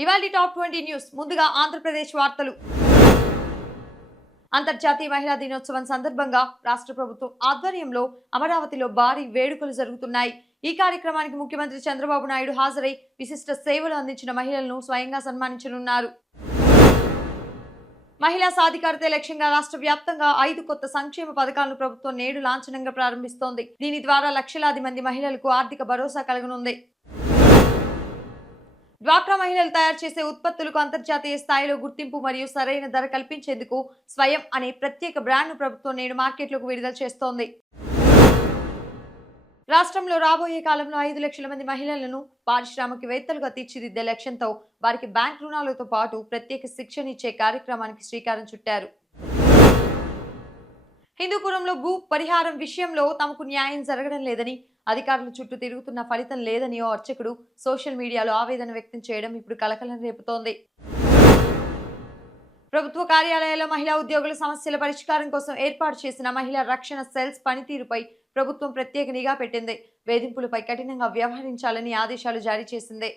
ఇవాళ top 20 news ముందుగా ఆంధ్రప్రదేశ్ వార్తలు. అంతర్జాతీయ మహిళా దినోత్సవం సందర్భంగా రాష్ట్ర ప్రభుత్వం ఆధ్వర్యంలో అమరావతిలో భారీ వేడుకలు జరుగుతున్నాయి. ఈ కార్యక్రమానికి ముఖ్యమంత్రి చంద్రబాబు నాయుడు హాజరై విశిష్ట సేవలు అందించిన మహిళలను స్వయంగా సన్మానించనున్నారు. మహిళా సాధికారత లక్ష్యంగా రాష్ట్ర వ్యాప్తంగా 5 కొత్త సంక్షేమ పథకాలను ప్రభుత్వం నేడు లాంఛనంగా ప్రారంభిస్తోంది. దీని ద్వారా లక్షలాది మంది మహిళలకు ఆర్థిక భరోసా కలగనుంది. డ్వాక్రా మహిళలు తయారు చేసే ఉత్పత్తులకు అంతర్జాతీయ స్థాయిలో గుర్తింపు మరియు సరైన ధర కల్పించేందుకు స్వయం అనే ప్రత్యేక బ్రాండ్ను ప్రభుత్వం నేడు మార్కెట్లోకి విడుదల చేస్తోంది. రాష్ట్రంలో రాబోయే కాలంలో 5 లక్షల మంది మహిళలను పారిశ్రామికవేత్తలుగా తీర్చిదిద్దే లక్ష్యంతో వారికి బ్యాంక్ రుణాలతో పాటు ప్రత్యేక శిక్షణ ఇచ్చే కార్యక్రమానికి శ్రీకారం చుట్టారు. హిందూపురంలో భూ పరిహారం విషయంలో తమకు న్యాయం జరగడం లేదని, అధికారుల చుట్టూ తిరుగుతున్న ఫలితం లేదని ఓ అర్చకుడు సోషల్ మీడియాలో ఆవేదన వ్యక్తం చేయడం ఇప్పుడు కలకలం రేపుతోంది. ప్రభుత్వ కార్యాలయాల్లో మహిళా ఉద్యోగుల సమస్యల పరిష్కారం కోసం ఏర్పాటు చేసిన మహిళా రక్షణ సెల్స్ పనితీరుపై ప్రభుత్వం ప్రత్యేక నిఘా పెట్టింది. వేధింపులపై కఠినంగా వ్యవహరించాలని ఆదేశాలు జారీ చేసింది.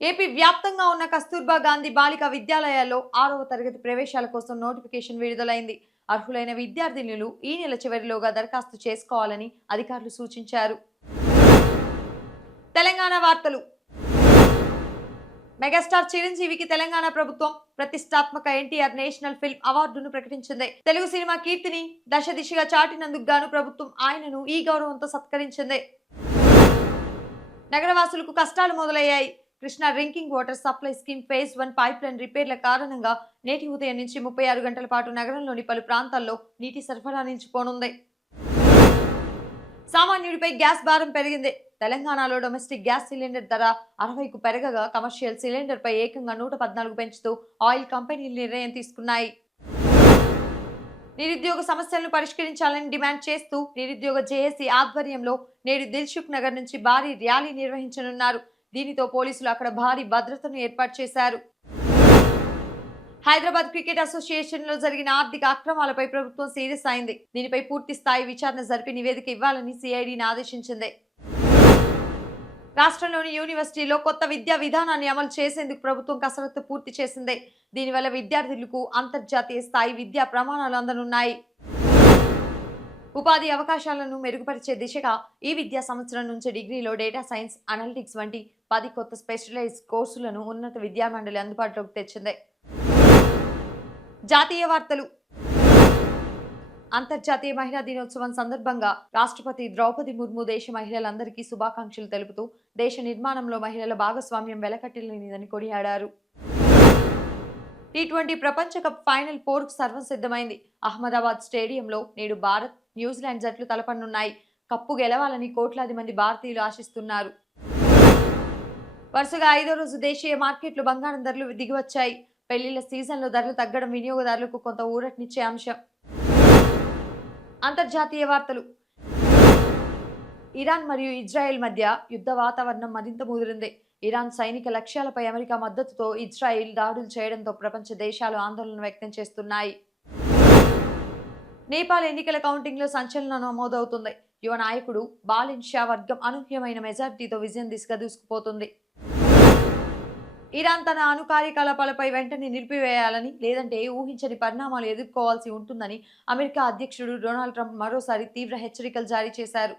ఏపీ వ్యాప్తంగా ఉన్న కస్తూర్బా గాంధీ బాలికా విద్యాలయాల్లో 6వ తరగతి ప్రవేశాల కోసం నోటిఫికేషన్ విడుదలైంది. అర్హులైన విద్యార్థినులు ఈ నెల చివరిలోగా దరఖాస్తు చేసుకోవాలని అధికారులు సూచించారు. తెలంగాణ వార్తలు. మెగాస్టార్ చిరంజీవికి తెలంగాణ ప్రభుత్వం ప్రతిష్టాత్మక ఎన్టీఆర్ నేషనల్ ఫిల్మ్ అవార్డును ప్రకటించింది. తెలుగు సినిమా కీర్తిని దశ దిశగా చాటినందుకు గాను ప్రభుత్వం ఆయనను ఈ గౌరవంతో సత్కరించింది. నగరవాసులకు కష్టాలు మొదలయ్యాయి. Krishna drinking water supply scheme phase 1 pipeline రిపేర్ల కారణంగా నేటి ఉదయం నుంచి 36 గంటల పాటు నగరంలోని పలు ప్రాంతాల్లో నీటి సరఫరా నిలిచిపోనుంది. సామాన్యుడిపై గ్యాస్ భారం పెరిగింది. తెలంగాణలో డొమెస్టిక్ గ్యాస్ సిలిండర్ ధర 60కు పెరగగా కమర్షియల్ సిలిండర్ పై ఏకంగా 114 పెంచుతూ ఆయిల్ కంపెనీలు నిర్ణయం తీసుకున్నాయి. నిరుద్యోగ సమస్యలను పరిష్కరించాలని డిమాండ్ చేస్తూ నిరుద్యోగ జేఏసీ ఆధ్వర్యంలో నేడు దిల్సుఖ్ నగర్ నుంచి భారీ ర్యాలీ నిర్వహించనున్నారు. దీనితో పోలీసులు అక్కడ భారీ భద్రతను ఏర్పాటు చేశారు. హైదరాబాద్ క్రికెట్ అసోసియేషన్ లో జరిగిన ఆర్థిక అక్రమాలపై ప్రభుత్వం సీరియస్ అయింది. దీనిపై పూర్తి స్థాయి విచారణ జరిపి నివేదిక ఇవ్వాలని సిఐడిని ఆదేశించింది. రాష్ట్రంలోని యూనివర్సిటీలో కొత్త విద్యా విధానాన్ని అమలు చేసేందుకు ప్రభుత్వం కసరత్తు పూర్తి చేసింది. దీనివల్ల విద్యార్థులకు అంతర్జాతీయ స్థాయి విద్యా ప్రమాణాలు అందనున్నాయి. ఉపాధి అవకాశాలను మెరుగుపరిచే దిశగా ఈ విద్యా సంవత్సరం నుంచి డిగ్రీలో డేటా సైన్స్, అనలిటిక్స్ వంటి 10 కొత్త స్పెషలైజ్డ్ కోర్సులను ఉన్నత విద్యామండలి అందుబాటులోకి తెచ్చింది. జాతీయ వార్తలు. అంతర్జాతీయ మహిళా దినోత్సవం సందర్భంగా రాష్ట్రపతి ద్రౌపది ముర్ము దేశ మహిళలందరికీ శుభాకాంక్షలు తెలుపుతూ దేశ నిర్మాణంలో మహిళల భాగస్వామ్యం వెలకట్టలేనిదని కొనియాడారు. టీ20 ప్రపంచ కప్ ఫైనల్ 4కు సర్వం సిద్ధమైంది. అహ్మదాబాద్ స్టేడియంలో నేడు భారత్, న్యూజిలాండ్ జట్లు తలపడనున్నాయి. కప్పు గెలవాలని కోట్లాది మంది భారతీయులు ఆశిస్తున్నారు. వరుసగా 5వ రోజు దేశీయ మార్కెట్లు బంగారం ధరలు దిగివచ్చాయి. పెళ్లిళ్ల సీజన్లో ధరలు తగ్గడం వినియోగదారులకు కొంత ఊరటనిచ్చే అంశం. అంతర్జాతీయ వార్తలు. ఇరాన్ మరియు ఇజ్రాయెల్ మధ్య యుద్ధ వాతావరణం మరింత ముదిరింది. ఇరాన్ సైనిక లక్ష్యాలపై అమెరికా మద్దతుతో ఇజ్రాయెల్ దాడులు చేయడంతో ప్రపంచ దేశాలు ఆందోళన వ్యక్తం చేస్తున్నాయి. నేపాల్ ఎన్నికల కౌంటింగ్ లో సంచలనం నమోదవుతుంది. యువ నాయకుడు బాలిన్ షా వర్గం అనూహ్యమైన మెజార్టీతో విజయం దిశగా దూసుకుపోతుంది. ఇరాన్ తన అణు కార్యకలాపాలపై వెంటనే నిలిపివేయాలని, లేదంటే ఊహించని పరిణామాలు ఎదుర్కోవాల్సి ఉంటుందని అమెరికా అధ్యక్షుడు డొనాల్డ్ ట్రంప్ మరోసారి తీవ్ర హెచ్చరికలు జారీ చేశారు.